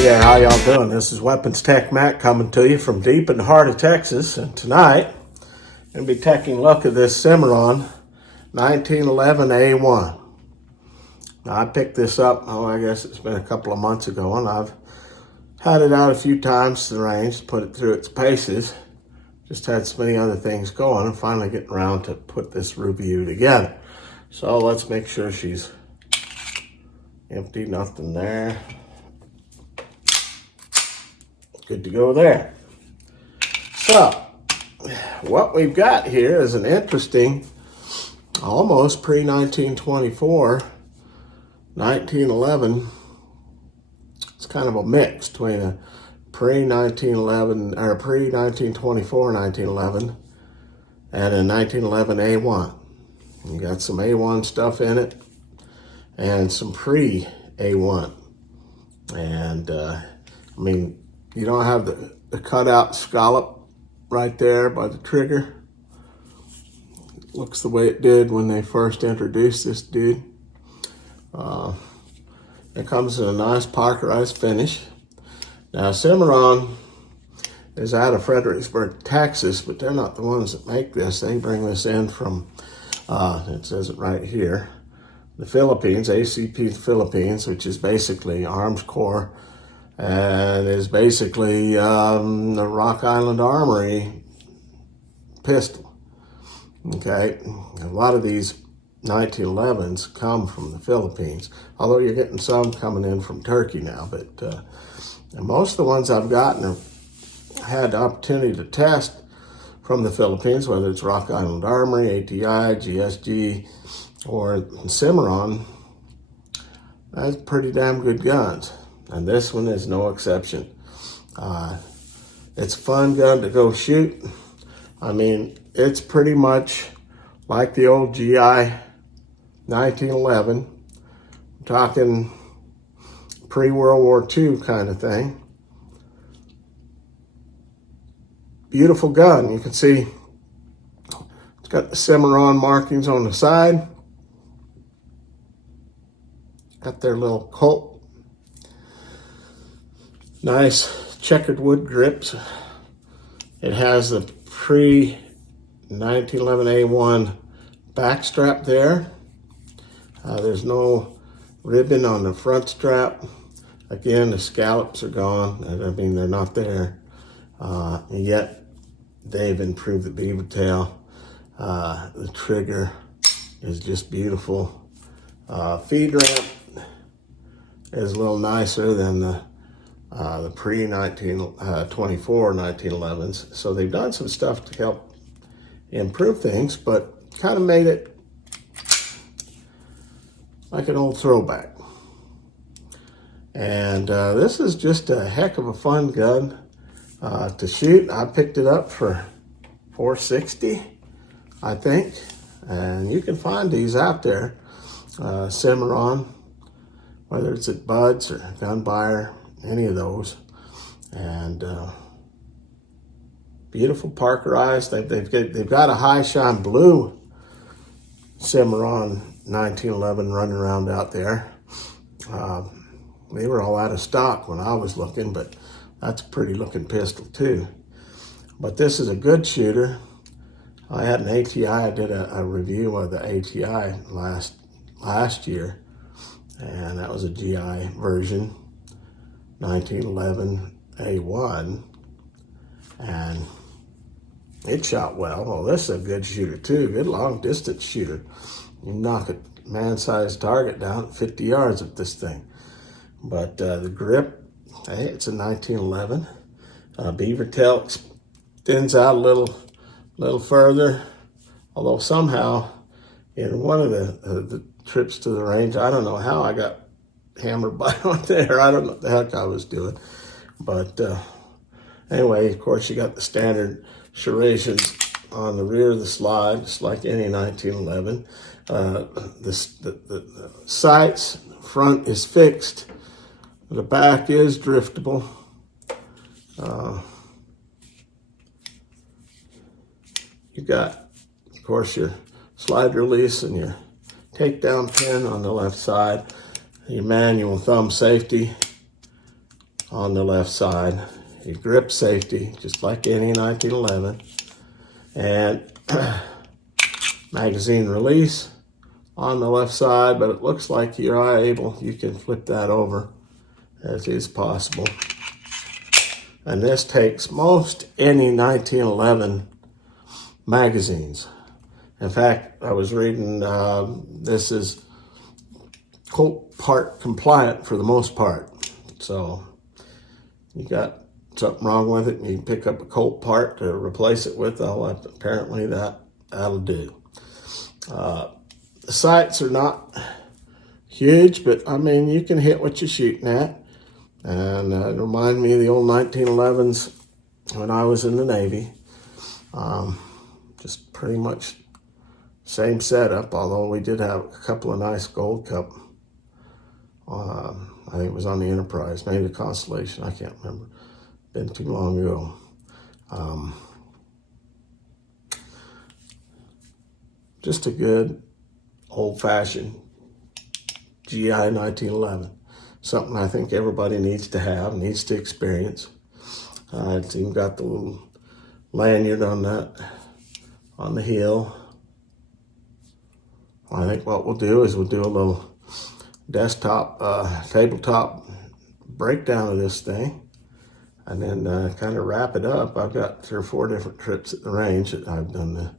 Hey there, how y'all doing? This is Weapons Tech Mac coming to you from deep in the heart of Texas. And tonight, I'm going to be taking a look at this Cimarron 1911A1. Now, I picked this up, I guess it's been a couple of months ago, and I've had it out a few times to the range, put it through its paces. Just had so many other things going, and finally getting around to put this review together. So let's make sure she's empty, nothing there. Good to go there. So, what we've got here is an interesting, almost pre-1924, 1911. It's kind of a mix between a pre-1911 or pre-1924 1911 and a 1911 A1. You got some A1 stuff in it and some pre-A1. And I mean, you don't have the cutout scallop right there by the trigger. It looks the way it did when they first introduced this dude. It comes in a nice parkerized finish. Now, Cimarron is out of Fredericksburg, Texas, but they're not the ones that make this. They bring this in from, it says it right here, the Philippines, ACP Philippines, which is basically Arms Corps, and is basically the Rock Island Armory pistol. Okay, a lot of these 1911s come from the Philippines, although you're getting some coming in from Turkey now, but most of the ones I've gotten have had the opportunity to test from the Philippines, whether it's Rock Island Armory, ATI, GSG, or Cimaron. That's pretty damn good guns. And this one is no exception. It's a fun gun to go shoot. I mean, it's pretty much like the old GI 1911. I'm talking pre-World War II kind of thing. Beautiful gun. You can see it's got the Cimarron markings on the side. Got their little Colt. Nice checkered wood grips. It has the pre-1911A1 backstrap there. There's no ribbon on the front strap. Again, the scallops are gone. I mean, they're not there. And yet, they've improved the beaver tail. The trigger is just beautiful. Feed ramp is a little nicer than the pre-1924 1911s. So they've done some stuff to help improve things, but kind of made it like an old throwback. And this is just a heck of a fun gun to shoot. I picked it up for $460, I think. And you can find these out there, Cimarron, whether it's at Bud's or Gun Buyer, any of those. And beautiful parkerized. They've got a high shine blue Cimarron 1911 running around out there. They were all out of stock when I was looking, but that's a pretty looking pistol too. But this is a good shooter. I had an ATI. I did a review of the ATI last year, and that was a GI version, 1911 A1, and it shot well. Well, this is a good shooter too, good long distance shooter. You knock a man-sized target down at 50 yards with this thing. But the grip, hey, it's a 1911. Beaver tail extends out a little further, although somehow in one of the trips to the range, I don't know how I got hammered by one there. I don't know what the heck I was doing. But anyway, of course, you got the standard serrations on the rear of the slide, just like any 1911. The sights, front is fixed. The back is driftable. You got, of course, your slide release and your takedown pin on the left side. Your manual thumb safety on the left side. Your grip safety, just like any 1911. And magazine release on the left side, but it looks like you can flip that over as is possible. And this takes most any 1911 magazines. In fact, I was reading, this is Colt part compliant for the most part. So you got something wrong with it and you pick up a Colt part to replace it with, apparently that'll do. The sights are not huge, but I mean, you can hit what you're shooting at. And it reminded me of the old 1911s when I was in the Navy. Just pretty much same setup, although we did have a couple of nice Gold Cup. I think it was on the Enterprise, maybe the Constellation, I can't remember. Been too long ago. Just a good old-fashioned GI 1911. Something I think everybody needs to have, needs to experience. It's even got the little lanyard on the heel. I think what we'll do is we'll do a little desktop, tabletop breakdown of this thing, and then kind of wrap it up. I've got 3 or 4 different trips at the range that I've done,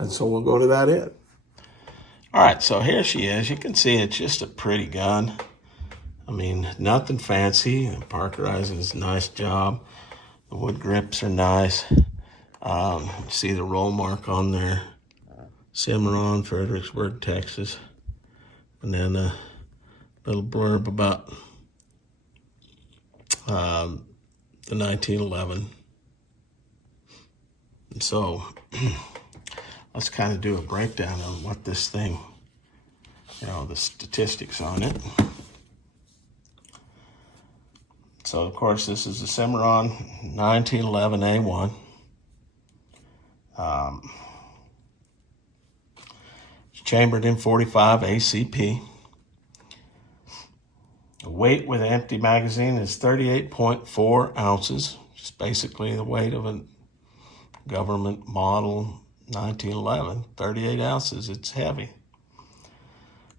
and so we'll go to that end. All right, so here she is. You can see it's just a pretty gun. I mean, nothing fancy. Parkerizing is a nice job. The wood grips are nice. See the roll mark on there. Cimarron, Fredericksburg, Texas. And then a little blurb about the 1911. And so let's kind of do a breakdown on what this thing, the statistics on it. So, of course, this is a Cimarron 1911A1. It's chambered in 45 ACP. The weight with an empty magazine is 38.4 ounces, just basically the weight of a government model 1911, 38 ounces, it's heavy.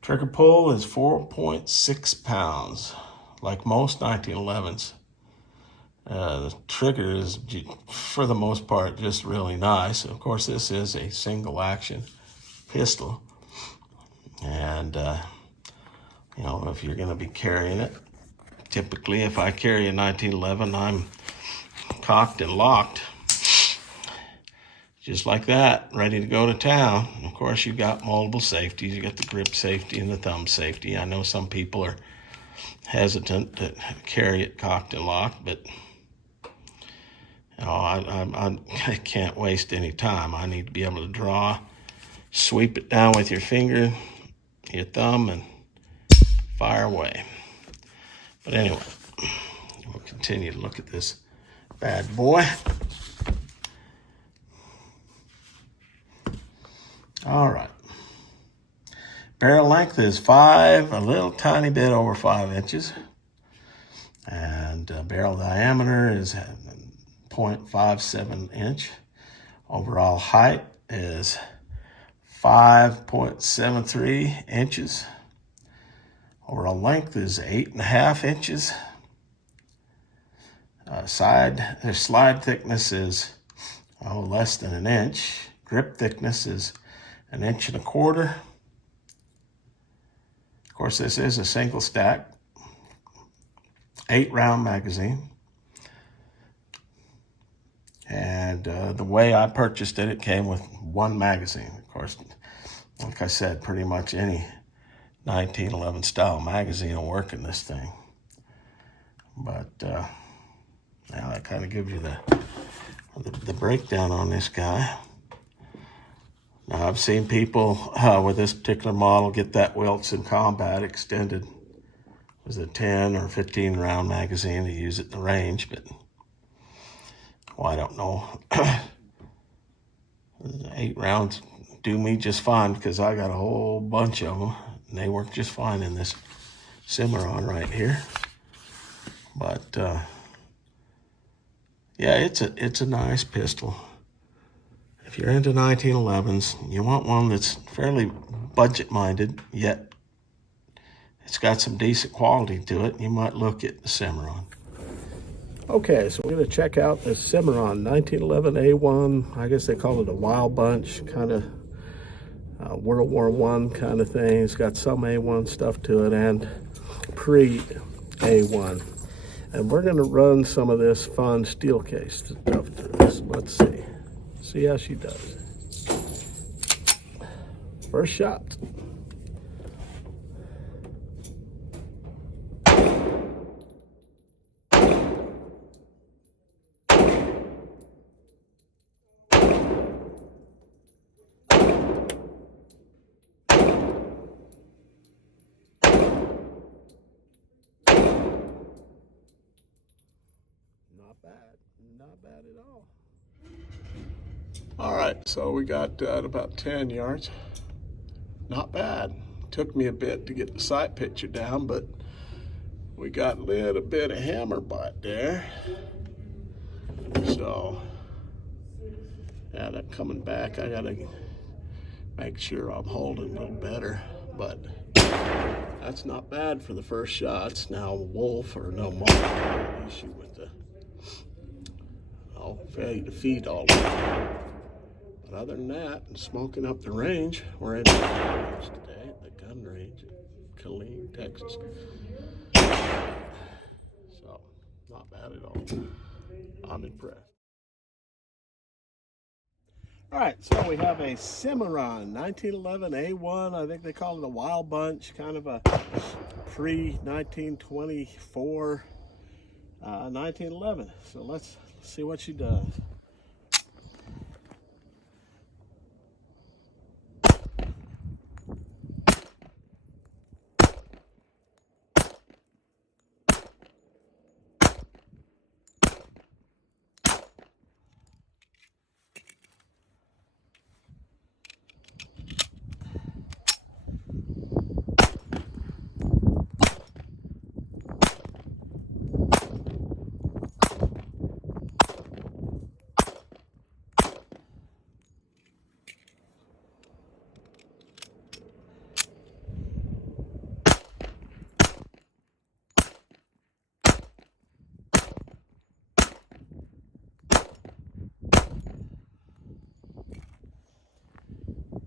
Trigger pull is 4.6 pounds. Like most 1911s, the trigger is, for the most part, just really nice. Of course, this is a single action pistol. And, if you're going to be carrying it, typically if I carry a 1911, I'm cocked and locked. Just like that, ready to go to town. Of course, you've got multiple safeties. You got the grip safety and the thumb safety. I know some people are hesitant to carry it cocked and locked, but I can't waste any time. I need to be able to draw, sweep it down with your finger, your thumb, and fire away. But anyway, we'll continue to look at this bad boy. All right. Barrel length is a little tiny bit over 5 inches. And barrel diameter is 0.57 inch. Overall height is 5.73 inches. Overall length is 8.5 inches. Slide thickness is less than an inch. Grip thickness is 1.25 inches. Of course, this is a single stack, 8-round magazine. And the way I purchased it, it came with 1 magazine. Of course, like I said, pretty much any 1911 style magazine will work in this thing. But now that kind of gives you the breakdown on this guy. Now, I've seen people with this particular model get that Wilson Combat extended. It was a 10 or 15 round magazine to use at the range, but I don't know. 8 rounds do me just fine because I got a whole bunch of them, and they work just fine in this Cimarron right here. But yeah, it's a nice pistol. If you're into 1911s, you want one that's fairly budget-minded, yet it's got some decent quality to it. You might look at the Cimarron. Okay, so we're going to check out this Cimarron 1911 A1. I guess they call it a wild bunch, kind of World War I kind of thing. It's got some A1 stuff to it and pre-A1. And we're going to run some of this fun steel case stuff to this. Let's see. See how she does. First shot. Not bad at all. All right, so we got about 10 yards. Not bad. Took me a bit to get the sight picture down, but we got a little bit of hammer bite there. So, yeah, that coming back, I gotta make sure I'm holding a little better, but that's not bad for the first shots. Now, wolf or no more issue with the failure to feed all of it. But other than that, and smoking up the range, we're at the range today, at the gun range in Killeen, Texas. So, not bad at all. I'm impressed. All right, so we have a Cimarron 1911 A1. I think they call it a wild bunch, kind of a pre-1924 1911. So let's see what she does.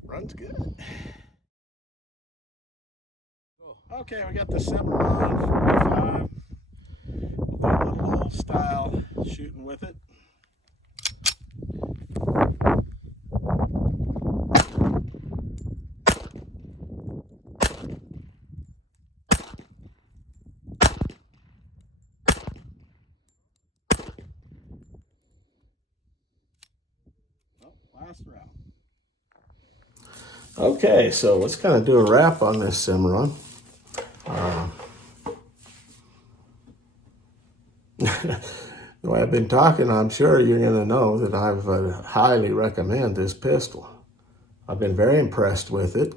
Runs good. Okay, we got the Cimarron 45. We'll do a little old style shooting with it. Last round. Okay, so let's kind of do a wrap on this Cimarron. The way I've been talking, I'm sure you're going to know that I've highly recommend this pistol. I've been very impressed with it.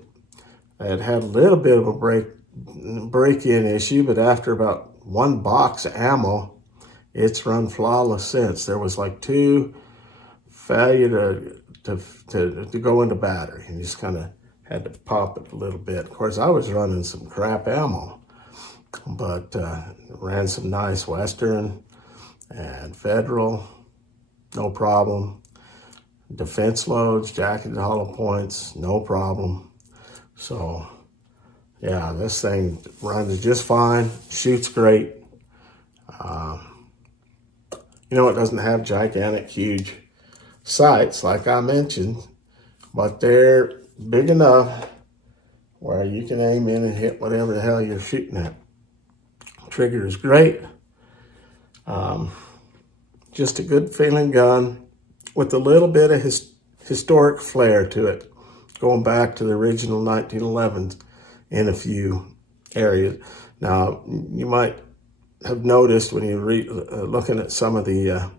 It had a little bit of a break-in issue, but after about one box of ammo, it's run flawless since. There was like 2 failure to go into battery, and just kind of had to pop it a little bit. Of course, I was running some crap ammo, but ran some nice Western and Federal, no problem. Defense loads, jacketed hollow points, no problem. So, yeah, this thing runs just fine, shoots great. You know, it doesn't have gigantic, huge sights like I mentioned, but they're big enough where you can aim in and hit whatever the hell you're shooting at. Trigger is great. Just a good feeling gun with a little bit of historic flair to it, going back to the original 1911s in a few areas. Now, you might have noticed when you looking at some of the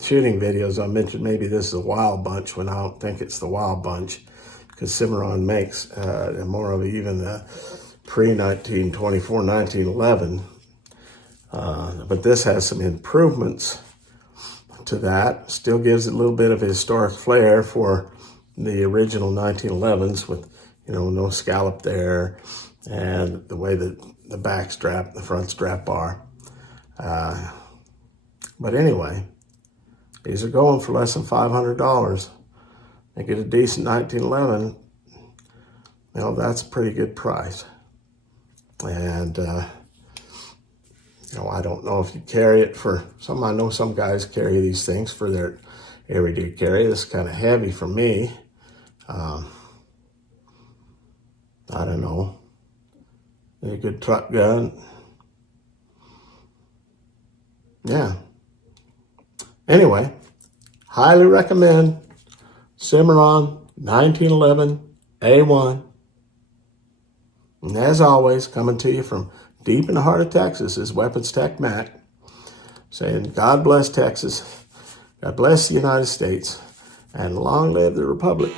shooting videos, I mentioned maybe this is a wild bunch when I don't think it's the wild bunch, because Cimarron makes more of even pre-1924, 1911. But this has some improvements to that. Still gives it a little bit of historic flair for the original 1911s with, no scallop there, and the way that the back strap, the front strap are. But anyway, these are going for less than $500. They get a decent 1911. That's a pretty good price. And, I don't know if you carry it for some. I know some guys carry these things for their everyday carry. This is kind of heavy for me. I don't know. A good truck gun. Yeah. Anyway, highly recommend Cimarron 1911 A1. And as always, coming to you from deep in the heart of Texas is Weapons Tech Mac, saying God bless Texas, God bless the United States, and long live the Republic.